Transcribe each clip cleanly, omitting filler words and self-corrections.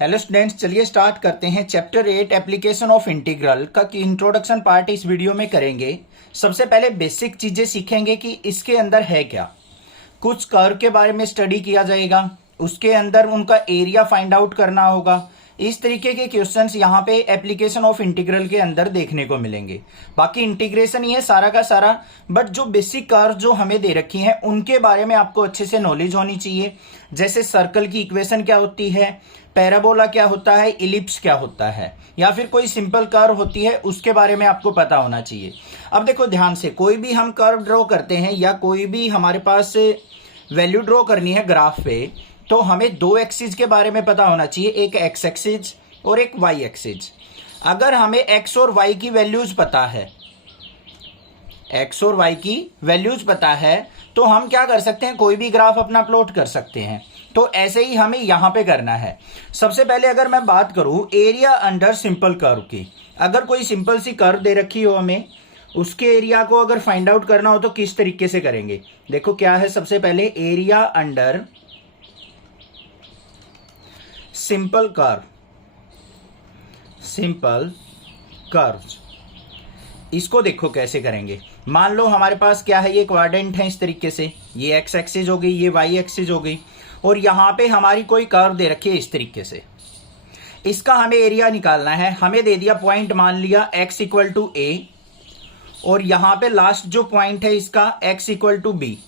Hello students, चलिए start करते हैं। चैप्टर 8 एप्लीकेशन ऑफ इंटीग्रल का इंट्रोडक्शन पार्ट इस वीडियो में करेंगे। सबसे पहले बेसिक चीजें सीखेंगे कि इसके अंदर है क्या। कुछ कर्व के बारे में स्टडी किया जाएगा, उसके अंदर उनका एरिया फाइंड आउट करना होगा। इस तरीके के क्वेश्चंस यहाँ पे एप्लीकेशन ऑफ इंटीग्रल के अंदर देखने को मिलेंगे। बाकी इंटीग्रेशन ही है सारा का सारा, बट जो बेसिक कर्व जो हमें दे रखी हैं उनके बारे में आपको अच्छे से नॉलेज होनी चाहिए। जैसे सर्कल की इक्वेशन क्या होती है, पैराबोला क्या होता है, इलिप्स क्या होता है, या फिर कोई सिंपल कर्व होती है, उसके बारे में आपको पता होना चाहिए। अब देखो ध्यान से, कोई भी हम कर्व ड्रॉ करते हैं या कोई भी हमारे पास वैल्यू ड्रॉ करनी है ग्राफ पे, तो हमें दो एक्सिस के बारे में पता होना चाहिए, एक एक्स एक्सिस और एक वाई एक्सिस। अगर हमें एक्स और वाई की वैल्यूज पता है, एक्स और वाई की वैल्यूज पता है, तो हम क्या कर सकते हैं, कोई भी ग्राफ अपना प्लॉट कर सकते हैं। तो ऐसे ही हमें यहां पे करना है। सबसे पहले अगर मैं बात करूं एरिया अंडर सिंपल कर्व की, अगर कोई सिंपल सी कर्व दे रखी हो हमें, उसके एरिया को अगर फाइंड आउट करना हो तो किस तरीके से करेंगे। देखो क्या है, सबसे पहले area under simple curve, simple curves, इसको देखो कैसे करेंगे। मान लो हमारे पास क्या है, ये क्वाड्रेंट है इस तरीके से, ये एक्स एक्सिस हो गई, ये वाई एक्सिस हो गई, और यहां पे हमारी कोई कर्व दे रखी है इस तरीके से। इसका हमें एरिया निकालना है। हमें दे दिया पॉइंट, मान लिया x इक्वल टू ए, और यहां पे लास्ट जो पॉइंट है इसका x इक्वल टू बी।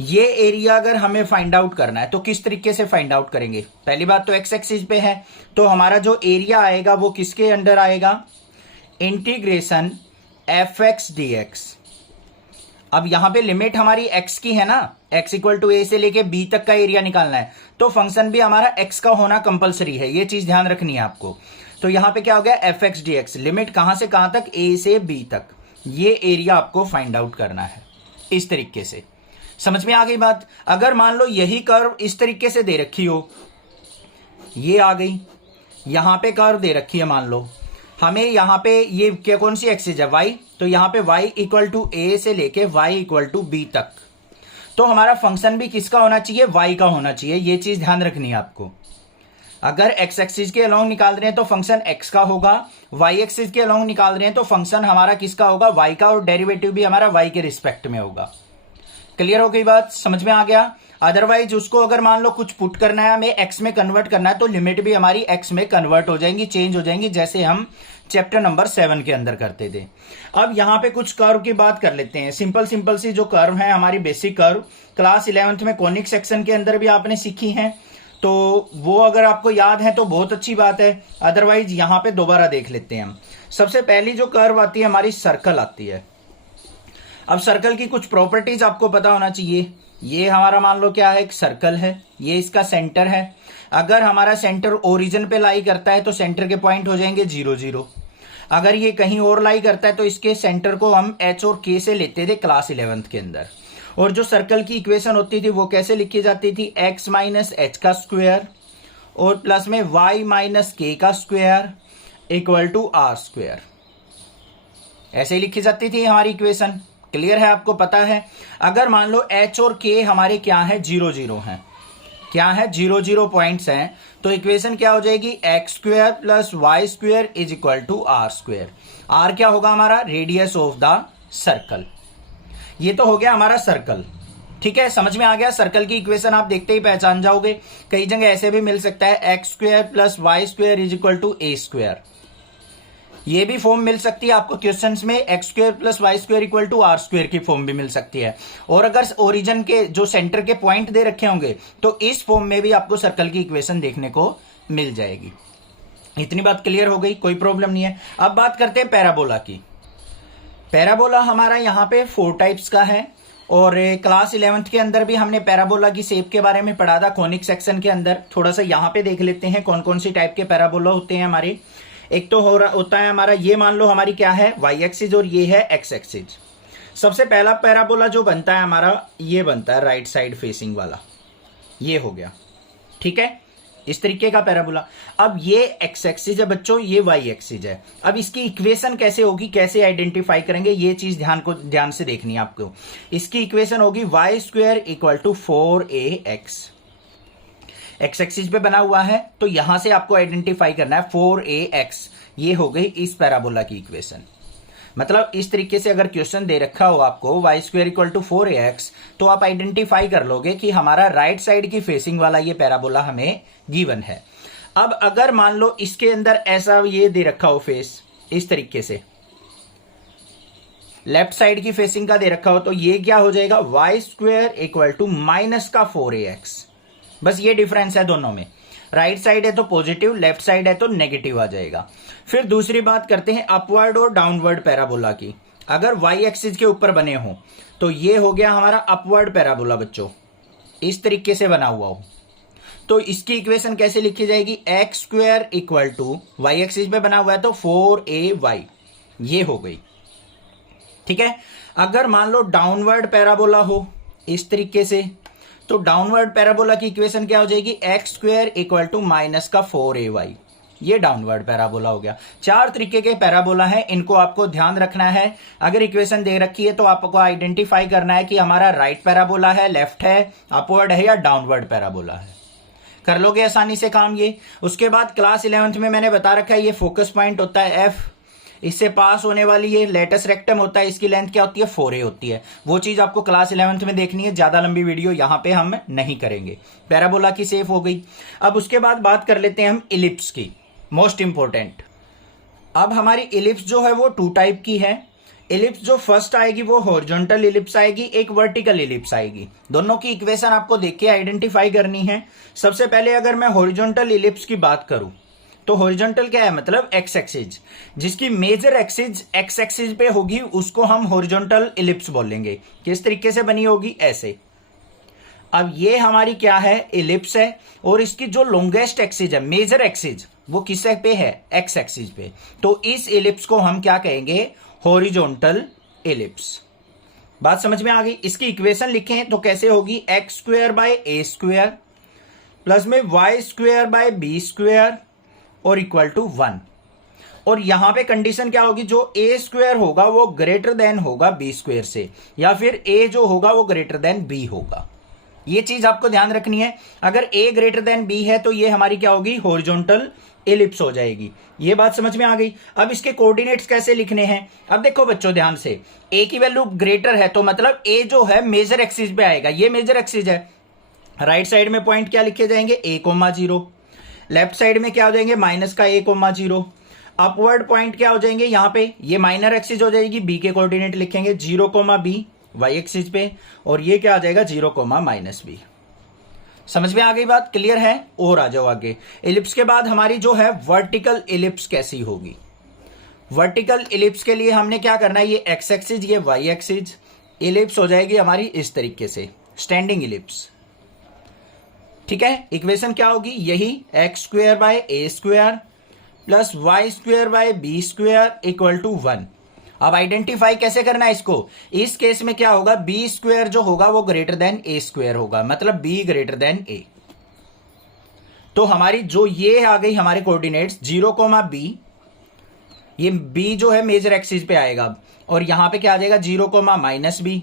ये एरिया अगर हमें फाइंड आउट करना है तो किस तरीके से फाइंड आउट करेंगे। पहली बात तो एक्स एक्सिस पे है, तो हमारा जो एरिया आएगा वो किसके अंडर आएगा, integration F x D x. अब यहां पे लिमिट हमारी x की है ना, x इक्वल टू ए से लेके b तक का एरिया निकालना है, तो फंक्शन भी हमारा x का होना कंपलसरी है, ये चीज ध्यान रखनी है आपको। तो यहां पे क्या हो गया, F x D x, limit कहां से कहां तक, a से b तक, ये एरिया आपको फाइंड आउट करना है। इस तरीके से समझ में आ गई बात। अगर मान लो यही कर्व इस तरीके से दे रखी हो, ये आ गई, यहां पे कर्व दे रखी है, मान लो हमें यहां पे ये क्या कौन सी एक्सिस है, y, तो यहां पे y इक्वल टू ए से लेके y इक्वल टू बी तक, तो हमारा फंक्शन भी किसका होना चाहिए, y का होना चाहिए। ये चीज ध्यान रखनी है आपको। अगर x एक्सिस के अलोंग निकाल रहे हैं तो फंक्शन x का होगा, y एक्सिस के अलोंग निकाल रहे हैं तो फंक्शन हमारा किसका होगा, y का, और डेरिवेटिव भी हमारा y के रिस्पेक्ट में होगा। क्लियर हो गई बात, समझ में आ गया। अदरवाइज उसको अगर मान लो कुछ पुट करना है, हमें x में कन्वर्ट करना है, तो लिमिट भी हमारी x में कन्वर्ट हो जाएंगी, चेंज हो जाएंगी, जैसे हम चैप्टर नंबर 7 के अंदर करते थे। अब यहां पे कुछ कर्व की बात कर लेते हैं। सिंपल सिंपल सी जो कर्व है हमारी बेसिक कर्व, क्लास 11th में कॉनिक सेक्शन के अंदर भी आपने सीखी हैं, तो वो अगर आपको याद है तो बहुत अच्छी बात है, अदरवाइज यहां पे दोबारा देख लेते हैं हम। सबसे पहली जो कर्व आती है हमारी, सर्कल आती है। अब सर्कल की कुछ प्रॉपर्टीज आपको पता होना चाहिए। ये हमारा मान लो क्या है, एक सर्कल है, ये इसका सेंटर है। अगर हमारा सेंटर ओरिजिन पे लाई करता है तो सेंटर के पॉइंट हो जाएंगे 0 0। अगर ये कहीं और लाई करता है तो इसके सेंटर को हम h और k से लेते थे क्लास 11th के अंदर। और जो सर्कल की इक्वेशन होती थी वो कैसे लिखी जाती थी, x माइनस एच का स्क्वायर और प्लस में y माइनस के का square equal to R square, ऐसे ही लिखी जाती थी हमारी इक्वेशन। क्लियर है, आपको पता है। अगर मान लो h और k हमारे क्या है, 0 0 हैं, क्या है, 0 0 पॉइंट्स हैं, तो इक्वेशन क्या हो जाएगी, X square plus Y square is equal to R square. R क्या होगा हमारा, रेडियस ऑफ द सर्कल। ये तो हो गया हमारा सर्कल, ठीक है, समझ में आ गया। सर्कल की इक्वेशन आप देखते ही पहचान जाओगे। कई जगह ऐसे भी मिल सकता है, X square plus Y square is equal to A square. ये भी फॉर्म मिल सकती है आपको क्वेश्चंस में, X square plus Y square equal to R square की फॉर्म भी मिल सकती है। और अगर ओरिजिन के जो सेंटर के पॉइंट दे रखे होंगे तो इस फॉर्म में भी आपको सर्कल की इक्वेशन देखने को मिल जाएगी। इतनी बात क्लियर हो गई, कोई प्रॉब्लम नहीं है। अब बात करते हैं पैराबोला की। पैराबोला हमारा यहाँ पे 4 टाइप्स का है, और क्लास 11th के अंदर भी हमने पैराबोला की शेप के बारे में पढ़ा था कॉनिक सेक्शन के अंदर। थोड़ा सा यहाँ पे देख लेते हैं कौन कौन सी टाइप के पैराबोला होते हैं हमारे। एक तो होता है हमारा, ये मान लो हमारी क्या है, वाई एक्सिस, और ये है एक्स एक्सिस। सबसे पहला पैराबोला जो बनता है हमारा, ये बनता है राइट साइड फेसिंग वाला, ये हो गया, ठीक है, इस तरीके का पैराबोला। अब ये एक्स एक्सिस है बच्चों, ये वाई एक्सिस है। अब इसकी इक्वेशन कैसे होगी, कैसे आइडेंटिफाई करेंगे, ये चीज ध्यान से देखनी है आपको। इसकी इक्वेशन होगी Y square equal to 4ax। X axis पे बना हुआ है, तो यहां से आपको आइडेंटिफाई करना है 4ax। ये हो गई इस पैराबोला की इक्वेशन। मतलब इस तरीके से अगर क्वेश्चन दे रखा हो आपको y square equal to 4ax, तो आप आइडेंटिफाई कर लोगे कि हमारा राइट साइड की फेसिंग वाला ये पैराबोला हमें गिवन है। अब अगर मान लो इसके अंदर ऐसा ये दे रखा हो फेस इस तरीके से, लेफ्ट साइड की फेसिंग का दे रखा हो, तो ये क्या हो जाएगा y square equal to minus का 4ax। बस ये डिफरेंस है दोनों में, राइट साइड है तो पॉजिटिव, लेफ्ट साइड है तो नेगेटिव आ जाएगा। फिर दूसरी बात करते हैं अपवर्ड और डाउनवर्ड पैराबोला की। अगर y एक्सिस के ऊपर बने हो तो ये हो गया हमारा अपवर्ड पैराबोला बच्चों, इस तरीके से बना हुआ हो, तो इसकी इक्वेशन कैसे लिखी जाएगी, X square equal to y axis पे बना हुआ है तो 4ay, ये हो गई। ठीक है। अगर मान लो डाउनवर्ड पैराबोला हो इस तरीके से, तो डाउनवर्ड पैराबोला की इक्वेशन क्या हो जाएगी, X square equal to minus का 4ay। ये डाउनवर्ड पैराबोला हो गया। 4 तरीके के पैराबोला है, इनको आपको ध्यान रखना है। अगर इक्वेशन दे रखी है तो आपको आइडेंटिफाई करना है कि हमारा राइट पैराबोला है, लेफ्ट है, अपवर्ड है या डाउनवर्ड पैराबोला है। कर लोगे आसानी से काम ये। उसके बाद क्लास 11th में मैंने बता रखा है ये फोकस पॉइंट होता है F, इससे पास होने वाली ये लेटस रेक्टम होता है, इसकी लेंथ क्या होती है 4a होती है। वो चीज आपको क्लास 11th में देखनी है, ज्यादा लंबी वीडियो यहां पे हम नहीं करेंगे। पैराबोला की सेफ हो गई। अब उसके बाद बात कर लेते हैं हम इलिप्स की, मोस्ट इंपॉर्टेंट। अब हमारी इलिप्स जो है वो 2 टाइप की है। इलिप्स जो फर्स्ट आएगी वो हॉरिजॉन्टल इलिप्स आएगी, एक वर्टिकल इलिप्स आएगी। दोनों की इक्वेशन आपको देख के आइडेंटिफाई करनी है। सबसे पहले अगर मैं हॉरिजॉन्टल इलिप्स की बात करूं तो हॉरिजॉन्टल क्या है, मतलब एक्स एक्सिस, जिसकी मेजर एक्सिस एक्स एक्सिस पे होगी उसको हम हॉरिजॉन्टल इलिप्स बोलेंगे। किस तरीके से बनी होगी, ऐसे। अब ये हमारी क्या है, इलिप्स है, और इसकी जो लॉन्गेस्ट एक्सिस है, मेजर एक्सिस, वो किस पे है, एक्स एक्सिस पे। तो इस इलिप्स को हम क्या कहेंगे, हॉरिजॉन्टल इलिप्स। बात समझ में आ गई। इसकी इक्वेशन लिखें तो कैसे होगी, x square by A square plus में y square by B square और इक्वल टू 1। और यहां पे कंडीशन क्या होगी, जो ए स्क्वायर होगा वो ग्रेटर देन होगा बी स्क्वायर से, या फिर ए जो होगा वो ग्रेटर देन बी होगा। ये चीज आपको ध्यान रखनी है। अगर ए ग्रेटर देन बी है तो ये हमारी क्या होगी, हॉरिजॉन्टल इलिप्स हो जाएगी। ये बात समझ में आ गई। अब इसके कोऑर्डिनेट्स कैसे लिखने हैं, अब देखो बच्चों ध्यान से, ए की वैल्यू ग्रेटर है तो मतलब ए जो है मेजर एक्सिस पे आएगा, ये मेजर एक्सिस है। राइट साइड में पॉइंट क्या लिखे जाएंगे, a,0। लेफ्ट साइड में क्या हो जाएंगे, माइनस का a,0। अपवर्ड पॉइंट क्या हो जाएंगे, यहां पे ये माइनर एक्सिस हो जाएगी, b के कोऑर्डिनेट लिखेंगे 0,b y एक्सिस पे, और ये क्या आ जाएगा 0,-b। समझ में आ गई बात, क्लियर है। और आ जाओ आगे। इलिप्स के बाद हमारी जो है वर्टिकल इलिप्स कैसी होगी। वर्टिकल इलिप्स के लिए हमने क्या करना है, ये एक्स एक्सिस ये वाई एक्सिस, इलिप्स हो जाएगी हमारी इस तरीके से, स्टैंडिंग इलिप्स। ठीक है। इक्वेशन क्या होगी, यही X square by A square plus Y square by B square equal to 1। अब आइडेंटिफाई कैसे करना है इसको, इस केस में क्या होगा, बी स्क्वायर जो होगा वो ग्रेटर देन ए स्क्वायर होगा, मतलब बी ग्रेटर देन ए। तो हमारी जो ये आ गई हमारे कोऑर्डिनेट्स 0,b, ये b जो है मेजर एक्सिस पे आएगा, और यहां पे क्या आ जाएगा 0,-b।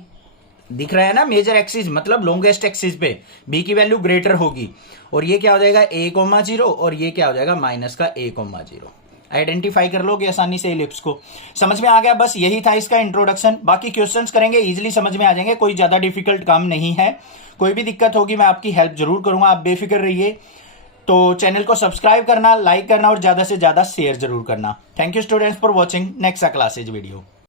दिख रहा है ना, मेजर एक्सिस मतलब लॉन्गेस्ट एक्सिस पे b की वैल्यू ग्रेटर होगी, और ये क्या हो जाएगा a,0, और ये क्या हो जाएगा माइनस का a,0। आइडेंटिफाई कर लोगे आसानी से इलिप्स को। समझ में आ गया, बस यही था इसका इंट्रोडक्शन। बाकी क्वेश्चंस करेंगे, इजीली समझ में आ जाएंगे, कोई ज्यादा डिफिकल्ट काम नहीं है। कोई भी दिक्कत होगी मैं आपकी हेल्प जरूर करूंगा, आप बेफिक्र रहिए। तो चैनल को सब्सक्राइब करना, लाइक करना और ज्यादा से ज्यादा शेयर जरूर करना। Thank you students for watching next classes video.